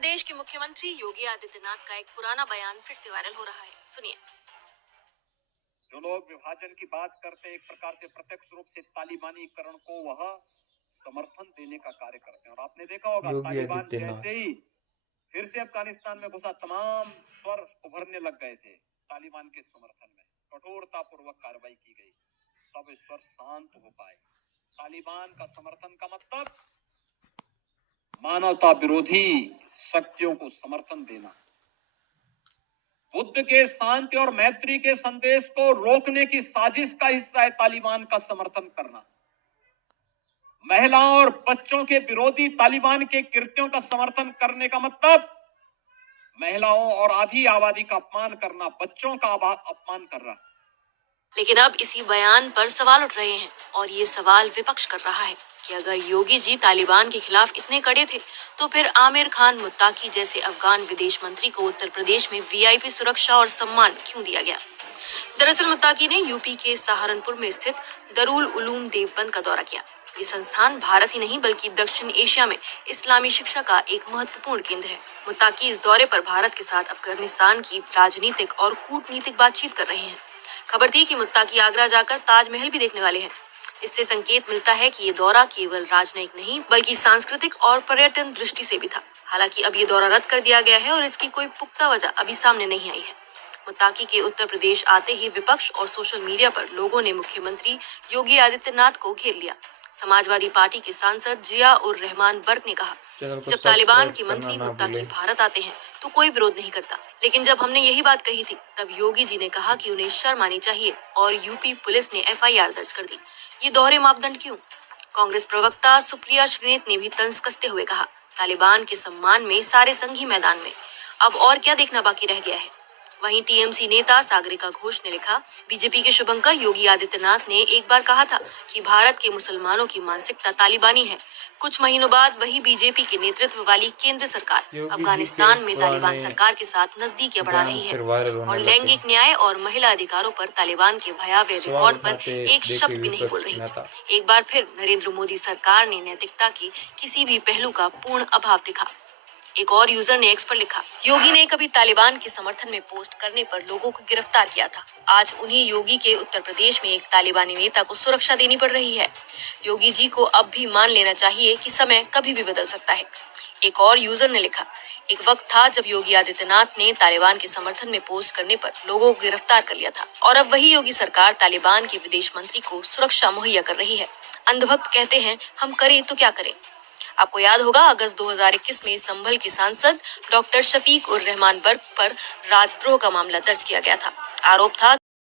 प्रदेश के मुख्यमंत्री योगी आदित्यनाथ का एक पुराना बयान फिर से वायरल हो रहा है। सुनिए। जो लोग विभाजन की बात करते हैं, एक प्रकार से प्रत्यक्ष रूप से तालिबानीकरण को वह समर्थन देने का कार्य करते हैं। और आपने देखा होगा तालिबान जैसे ही फिर से अफगानिस्तान में घुसा, तमाम स्वर उभरने लग गए थे तालिबान के समर्थन में। कठोरता पूर्वक कार्रवाई की गई, सब स्वर शांत हो पाए। तालिबान का समर्थन का मतलब मानवता विरोधी शक्तियों को समर्थन देना। बुद्ध के शांति और मैत्री के संदेश को रोकने की साजिश का हिस्सा है तालिबान का समर्थन करना। महिलाओं और बच्चों के विरोधी तालिबान के कृत्यों का समर्थन करने का मतलब महिलाओं और आधी आबादी का अपमान करना, बच्चों का अपमान करना। लेकिन अब इसी बयान पर सवाल उठ रहे हैं और ये सवाल विपक्ष कर रहा है कि अगर योगी जी तालिबान के खिलाफ इतने कड़े थे तो फिर आमिर खान मुत्ताकी जैसे अफगान विदेश मंत्री को उत्तर प्रदेश में वीआईपी सुरक्षा और सम्मान क्यों दिया गया। दरअसल मुत्ताकी ने यूपी के सहारनपुर में स्थित दारुल उलूम देवबंद का दौरा किया। ये संस्थान भारत ही नहीं बल्कि दक्षिण एशिया में इस्लामी शिक्षा का एक महत्वपूर्ण केंद्र है। मुत्ताकी इस दौरे पर भारत के साथ अफगानिस्तान की राजनीतिक और कूटनीतिक बातचीत कर रहे हैं। खबर थी कि मुत्ताकी आगरा जाकर ताजमहल भी देखने वाले हैं। इससे संकेत मिलता है कि ये दौरा केवल राजनयिक नहीं बल्कि सांस्कृतिक और पर्यटन दृष्टि से भी था। हालांकि अब ये दौरा रद्द कर दिया गया है और इसकी कोई पुख्ता वजह अभी सामने नहीं आई है। मुत्ताकी के उत्तर प्रदेश आते ही विपक्ष और सोशल मीडिया पर लोगों ने मुख्यमंत्री योगी आदित्यनाथ को घेर लिया। समाजवादी पार्टी के सांसद जिया उर रहमान बर्क ने कहा, जब तालिबान के मंत्री मुत्ताकी भारत आते हैं तो कोई विरोध नहीं करता, लेकिन जब हमने यही बात कही थी तब योगी जी ने कहा कि उन्हें शर्म आनी चाहिए और यूपी पुलिस ने एफआईआर दर्ज कर दी। ये दोहरे मापदंड क्यों? कांग्रेस प्रवक्ता सुप्रिया श्रीनेत ने भी तंज कसते हुए कहा, तालिबान के सम्मान में सारे संघी मैदान में, अब और क्या देखना बाकी रह गया है। वहीं टीएमसी नेता सागरिका घोष ने लिखा, बीजेपी के शुभंकर योगी आदित्यनाथ ने एक बार कहा था कि भारत के मुसलमानों की मानसिकता तालिबानी है। कुछ महीनों बाद वही बीजेपी के नेतृत्व वाली केंद्र सरकार अफगानिस्तान में तालिबान सरकार के साथ नजदीकियां बढ़ा रही है और लैंगिक न्याय और महिला अधिकारों पर तालिबान के भयावह रिकॉर्ड पर एक शब्द भी नहीं बोल रही। एक बार फिर नरेंद्र मोदी सरकार ने नैतिकता के किसी भी पहलू का पूर्ण अभाव दिखा। एक और यूजर ने एक्स पर लिखा, योगी ने कभी तालिबान के समर्थन में पोस्ट करने पर लोगों को गिरफ्तार किया था। आज उन्हीं योगी के उत्तर प्रदेश में एक तालिबानी नेता को सुरक्षा देनी पड़ रही है। योगी जी को अब भी मान लेना चाहिए कि समय कभी भी बदल सकता है। एक और यूजर ने लिखा, एक वक्त था जब योगी आदित्यनाथ ने तालिबान के समर्थन में पोस्ट करने पर लोगों को गिरफ्तार कर लिया था और अब वही योगी सरकार तालिबान के विदेश मंत्री को सुरक्षा मुहैया कर रही है। अंधभक्त कहते हैं हम करें तो क्या करें। आपको याद होगा अगस्त 2021 में संभल के सांसद डॉक्टर शफीक उर रहमान बर्क पर राजद्रोह का मामला दर्ज किया गया था। आरोप था